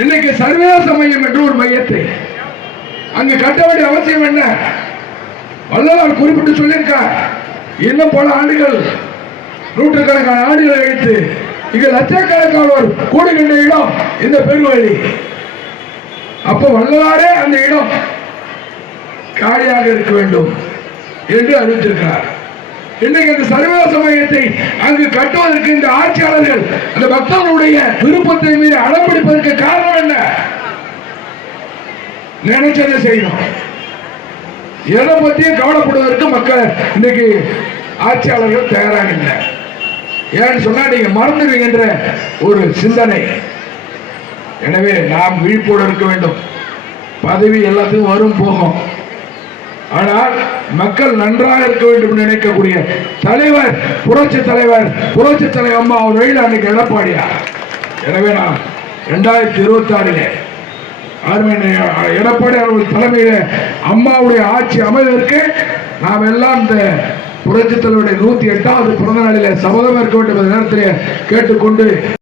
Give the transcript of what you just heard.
இன்னைக்கு சர்வதேச மையம் என்று ஒரு மையத்தை. அங்கு கட்ட வேண்டிய அவசியம் என்ன? வல்லவர் குறிப்பிட்டு சொல்லியிருக்கார். இன்னும் பல ஆண்டுகள் நூற்றுக்கணக்கான ஆண்டுகளை கழித்து இங்க லட்சக்கணக்கானோர் கூடுகின்ற இடம் இந்த பெருவழி. அப்ப வல்லவாரே அந்த இடம் காலியாக இருக்க வேண்டும் என்று அறிவித்திருக்கிறார். இன்னைக்கு அந்த சர்வதேச மையத்தை அங்கு கட்டுவதற்கு இந்த ஆட்சியாளர்கள் அந்த பக்தர்களுடைய விருப்பத்தை மீறி காரணம் என்ன நினைச்சதை செய்யணும். எதை பத்தியும் கவலைப்படுவதற்கு மக்கள் இன்னைக்கு ஆட்சியாளர்கள் தயாராக இல்லை. ஏன்னு சொன்னா நீங்க மறந்துடுவீங்கன்ற ஒரு சிந்தனை. எனவே நாம் விழிப்போடு இருக்க வேண்டும். பதவி எல்லாத்துக்கும் வரும் போகும். ஆனால் மக்கள் நன்றாக இருக்க வேண்டும் நினைக்கக்கூடிய தலைவர் புரட்சி தலைவர் புரட்சி தலைவர் அம்மா அவர் வழியில் அன்னைக்கு எடப்பாடியா எனவே நான் ரெண்டாயிரத்தி இருபத்தி ஆறிலே எடப்பாடி அவர்கள் தலைமையில அம்மாவுடைய ஆட்சி அமைவதற்கு நாம் எல்லாம் இந்த புரட்சித்தலைவருடைய நூத்தி எட்டாவது பிறந்த நாளிலே சபதம் இருக்க வேண்டும் என்ற நேரத்திலே கேட்டுக்கொண்டு